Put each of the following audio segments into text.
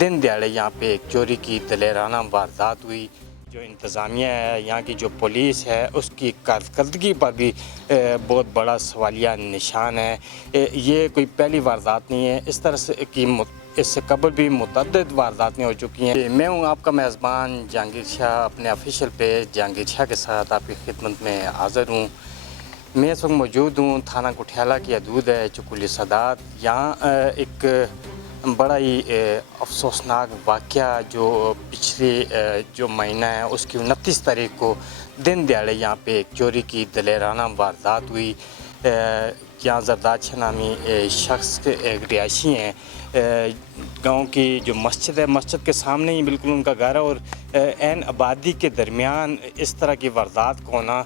دن دیہڑے یہاں پہ ایک چوری کی دلیرانہ واردات ہوئی۔ جو انتظامیہ ہے، یہاں کی جو پولیس ہے، اس کی کارکردگی پر بھی بہت بڑا سوالیہ نشان ہے۔ یہ کوئی پہلی واردات نہیں ہے، اس طرح سے اس سے قبل بھی متعدد وارداتیں ہو چکی ہیں۔ میں ہوں آپ کا میزبان جہانگیر شاہ، اپنے آفیشیل پیج جہانگیر شاہ کے ساتھ آپ کی خدمت میں حاضر ہوں۔ میں اس وقت موجود ہوں تھانہ کٹھیالہ کی حدود ہے چکولی سادات۔ یہاں ایک بڑا ہی افسوسناک واقعہ جو پچھلے جو مہینہ ہے اس کی 29 تاریخ کو دن دیہڑے یہاں پہ ایک چوری کی دلیرانہ واردات ہوئی۔ یہاں زرداد شاہ نامی شخص ایک رہائشی ہیں، گاؤں کی جو مسجد ہے، مسجد کے سامنے ہی بالکل ان کا گھر ہے، اور عین آبادی کے درمیان اس طرح کی واردات کو ہونا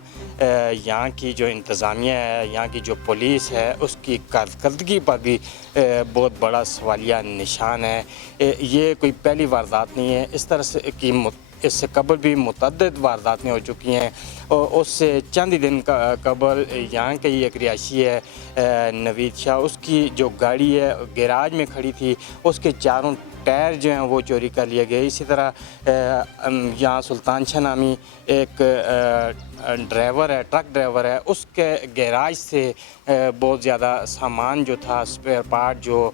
یہاں کی جو انتظامیہ ہے، یہاں کی جو پولیس ہے، اس کی کارکردگی پر بھی بہت بڑا سوالیہ نشان ہے۔ یہ کوئی پہلی واردات نہیں ہے، اس طرح سے اس سے قبل بھی متعدد وارداتیں ہو چکی ہیں۔ اور اس سے چند ہی دن قبل یہاں کا ہی ایک رہائشی ہے نوید شاہ، اس کی جو گاڑی ہے گیراج میں کھڑی تھی، اس کے چاروں ٹائر جو ہیں وہ چوری کر لیے گئے۔ اسی طرح یہاں سلطان شاہ نامی ایک ڈرائیور ہے، ٹرک ڈرائیور ہے، اس کے گیراج سے بہت زیادہ سامان جو تھا، اسپیئر پارٹ جو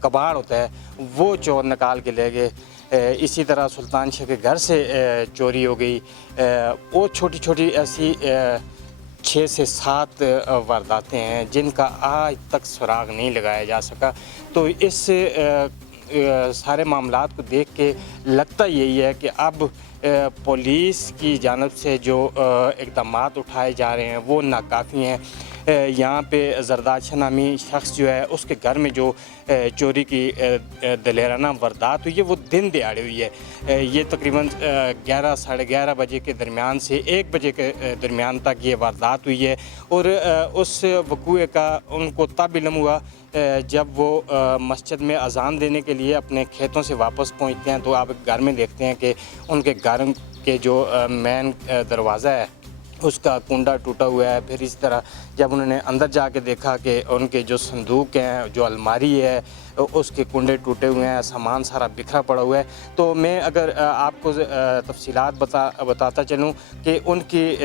کباڑ ہوتا ہے، وہ چور نکال کے لے گئے۔ اسی طرح سلطان شاہ کے گھر سے چوری ہو گئی۔ وہ چھوٹی چھوٹی ایسی 6 سے 7 وارداتیں ہیں جن کا آج تک سراغ نہیں لگایا جا سکا۔ تو اس سارے معاملات کو دیکھ کے لگتا یہی ہے کہ اب پولیس کی جانب سے جو اقدامات اٹھائے جا رہے ہیں وہ ناکافی ہیں۔ یہاں پہ زرداد شاہ نامی شخص جو ہے، اس کے گھر میں جو چوری کی دلیرانہ واردات ہوئی ہے وہ دن دیہڑے ہوئی ہے۔ یہ تقریباً 11 ساڑھے 11 بجے کے درمیان سے 1 بجے کے درمیان تک یہ واردات ہوئی ہے، اور اس وقوعے کا ان کو تب علم ہوا جب وہ مسجد میں اذان دینے کے لیے اپنے کھیتوں سے واپس پہنچتے ہیں۔ تو آپ گھر میں دیکھتے ہیں کہ ان کے گھر کے جو مین دروازہ ہے اس کا کنڈا ٹوٹا ہوا ہے۔ پھر اس طرح جب انہوں نے اندر جا کے دیکھا کہ ان کے جو صندوق ہیں، جو الماری ہے، اس کے کنڈے ٹوٹے ہوئے ہیں، سامان سارا بکھرا پڑا ہوا ہے۔ تو میں اگر آپ کو تفصیلات بتاتا چلوں کہ ان کی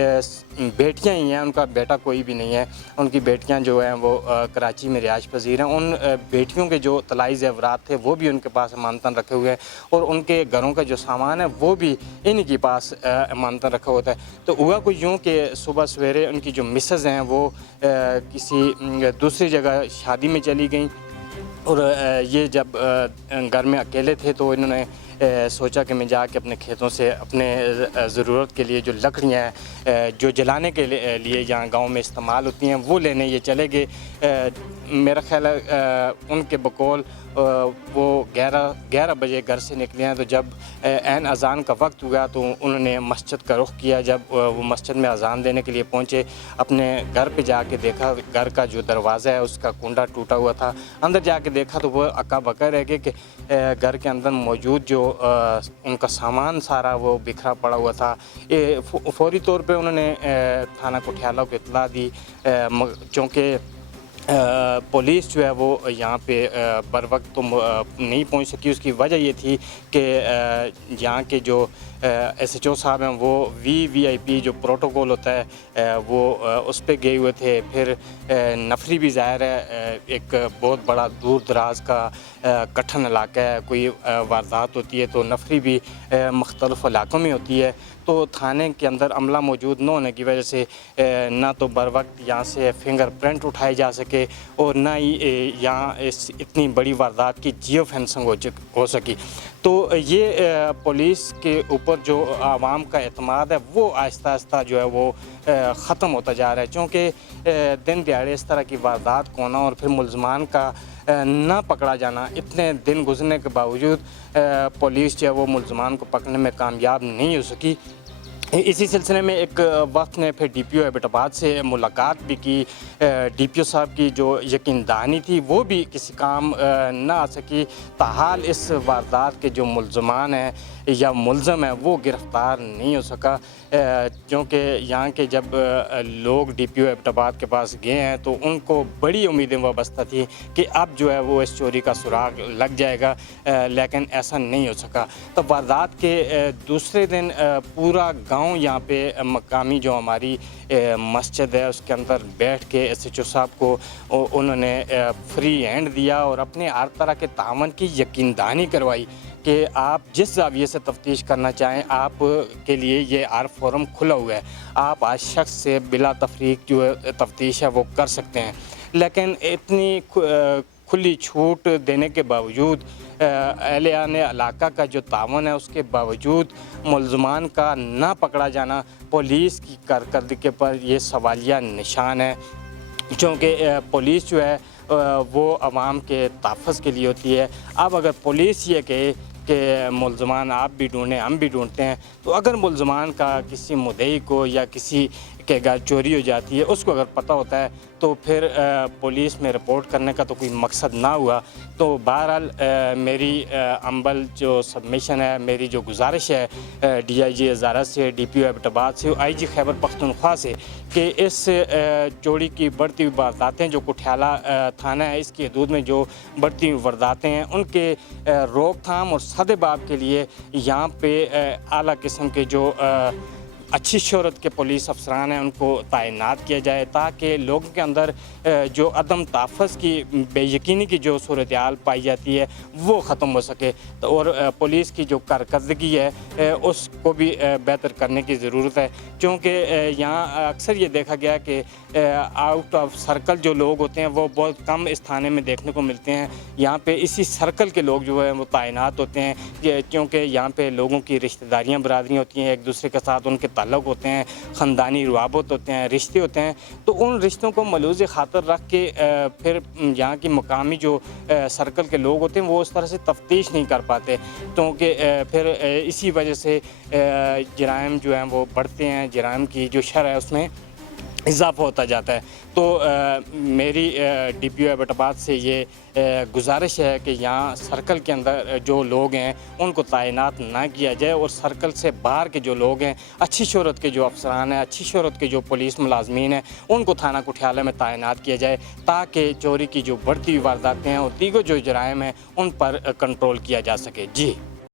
بیٹیاں ہی ہیں، ان کا بیٹا کوئی بھی نہیں ہے۔ ان کی بیٹیاں جو ہیں وہ کراچی میں رہائش پذیر ہیں۔ ان بیٹیوں کے جو طلائی زیورات تھے وہ بھی ان کے پاس امانتاً رکھے ہوئے ہیں، اور ان کے گھروں کا جو سامان ہے وہ بھی انہی کے پاس امانتاً رکھا ہوتا ہے۔ تو ہوا کوئی یوں کہ صبح سویرے ان کی جو مسز ہیں وہ کسی دوسری جگہ شادی میں چلی گئیں، اور یہ جب گھر میں اکیلے تھے تو انہوں نے سوچا کہ میں جا کے اپنے کھیتوں سے اپنے ضرورت کے لیے جو لکڑیاں ہیں جو جلانے کے لیے یہاں گاؤں میں استعمال ہوتی ہیں وہ لینے یہ چلے گئے۔ میرا خیال ہے ان کے بقول وہ 11 بجے گھر سے نکلے ہیں۔ تو جب عین اذان کا وقت ہوا تو انہوں نے مسجد کا رخ کیا۔ جب وہ مسجد میں اذان دینے کے لیے پہنچے، اپنے گھر پہ جا کے دیکھا گھر کا جو دروازہ ہے اس کا کنڈا ٹوٹا ہوا تھا۔ اندر جا کے دیکھا تو وہ اکا بکا رہ گئے کہ گھر کے اندر موجود جو ان کا سامان سارا وہ بکھرا پڑا ہوا تھا۔ فوری طور پہ انہوں نے تھانہ کٹھیالہ کو اطلاع دی، چونکہ پولیس جو ہے وہ یہاں پہ بر وقت تو نہیں پہنچ سکی۔ اس کی وجہ یہ تھی کہ یہاں کے جو ایس ایچ او صاحب ہیں وہ وی آئی پی جو پروٹوکول ہوتا ہے وہ اس پہ گئے ہوئے تھے۔ پھر نفری بھی ظاہر ہے، ایک بہت بڑا دور دراز کا کٹھن علاقہ ہے، کوئی واردات ہوتی ہے تو نفری بھی مختلف علاقوں میں ہوتی ہے۔ تو تھانے کے اندر عملہ موجود نہ ہونے کی وجہ سے نہ تو بر وقت یہاں سے فنگر پرنٹ اٹھائے جا سکے، اور نہ ہی یہاں اس اتنی بڑی واردات کی جیو فینسنگ ہو سکی۔ تو یہ پولیس کے اوپر جو عوام کا اعتماد ہے وہ آہستہ آہستہ جو ہے وہ ختم ہوتا جا رہا ہے، چونکہ دن دیہڑے اس طرح کی واردات کو ہونا اور پھر ملزمان کا نہ پکڑا جانا، اتنے دن گزرنے کے باوجود پولیس جو ہے وہ ملزمان کو پکڑنے میں کامیاب نہیں ہو سکی۔ اسی سلسلے میں ایک وقت نے پھر ڈی پی او ایبٹ آباد سے ملاقات بھی کی. ڈی پی او صاحب کی جو یقین دہانی تھی وہ بھی کسی کام نہ آ سکی. تاحال اس واردات کے جو ملزمان ہیں یا ملزم ہیں وہ گرفتار نہیں ہو سکا، کیونکہ یہاں کے جب لوگ ڈی پی او ایبٹ آباد کے پاس گئے ہیں تو ان کو بڑی امیدیں وابستہ تھی کہ اب جو ہے وہ اس چوری کا سراغ لگ جائے گا، لیکن ایسا نہیں ہو سکا. تو واردات کے دوسرے دن پورا گاؤں یہاں پہ مقامی جو ہماری مسجد ہے اس کے اندر بیٹھ کے ایس ایچ او صاحب کو انہوں نے فری ہینڈ دیا اور اپنے ہر طرح کے تعاون کی یقین دہانی کروائی کہ آپ جس زاویے سے تفتیش کرنا چاہیں آپ کے لیے یہ ہر فورم کھلا ہوا ہے، آپ آج شخص سے بلا تفریق جو تفتیش ہے وہ کر سکتے ہیں. لیکن اتنی کھلی چھوٹ دینے کے باوجود اہلیان علاقہ کا جو تعاون ہے اس کے باوجود ملزمان کا نہ پکڑا جانا پولیس کی کارکردگی پر یہ سوالیہ نشان ہے. چونکہ پولیس جو ہے وہ عوام کے تحفظ کے لیے ہوتی ہے. اب اگر پولیس یہ کہے کہ ملزمان آپ بھی ڈھونڈیں ہم بھی ڈھونڈتے ہیں، تو اگر ملزمان کا کسی مدعی کو یا کسی کے گھر چوری ہو جاتی ہے اس کو اگر پتہ ہوتا ہے تو پھر پولیس میں رپورٹ کرنے کا تو کوئی مقصد نہ ہوا. تو بہرحال میری امبل جو سبمیشن ہے، میری جو گزارش ہے ڈی آئی جی ہزارہ سے، ڈی پی او ایبٹ آباد سے، آئی جی خیبر پختونخوا سے کہ اس چوری کی بڑھتی ہوئی وارداتیں جو کٹھیالہ تھانہ ہے اس کی حدود میں جو بڑھتی ہوئی وارداتیں ہیں ان کے روک تھام اور سد باب کے لیے یہاں پہ اعلیٰ قسم کے جو اچھی شہرت کے پولیس افسران ہیں ان کو تعینات کیا جائے تاکہ لوگوں کے اندر جو عدم تحفظ کی بے یقینی کی جو صورتحال پائی جاتی ہے وہ ختم ہو سکے. اور پولیس کی جو کارکردگی ہے اس کو بھی بہتر کرنے کی ضرورت ہے، کیونکہ یہاں اکثر یہ دیکھا گیا کہ آؤٹ آف سرکل جو لوگ ہوتے ہیں وہ بہت کم اس تھانے میں دیکھنے کو ملتے ہیں. یہاں پہ اسی سرکل کے لوگ جو ہیں وہ تعینات ہوتے ہیں، کیونکہ یہاں پہ لوگوں کی رشتہ داریاں برادریاں ہوتی ہیں، ایک دوسرے کے ساتھ ان کے تعلق ہوتے ہیں، خاندانی روابط ہوتے ہیں، رشتے ہوتے ہیں. تو ان رشتوں کو ملحوظ خاطر رکھ کے پھر یہاں کی مقامی جو سرکل کے لوگ ہوتے ہیں وہ اس طرح سے تفتیش نہیں کر پاتے، کیونکہ پھر اسی وجہ سے جرائم جو ہیں وہ بڑھتے ہیں، جرائم کی جو شرح ہے اس میں اضافہ ہوتا جاتا ہے. تو میری ڈی پی او ایبٹ آباد سے یہ گزارش ہے کہ یہاں سرکل کے اندر جو لوگ ہیں ان کو تعینات نہ کیا جائے اور سرکل سے باہر کے جو لوگ ہیں، اچھی شہرت کے جو افسران ہیں، اچھی شہرت کے جو پولیس ملازمین ہیں ان کو تھانہ کٹھیالہ میں تعینات کیا جائے تاکہ چوری کی جو بڑھتی ہوئی وارداتیں ہیں اور دیگر جو جرائم ہیں ان پر کنٹرول کیا جا سکے. جی.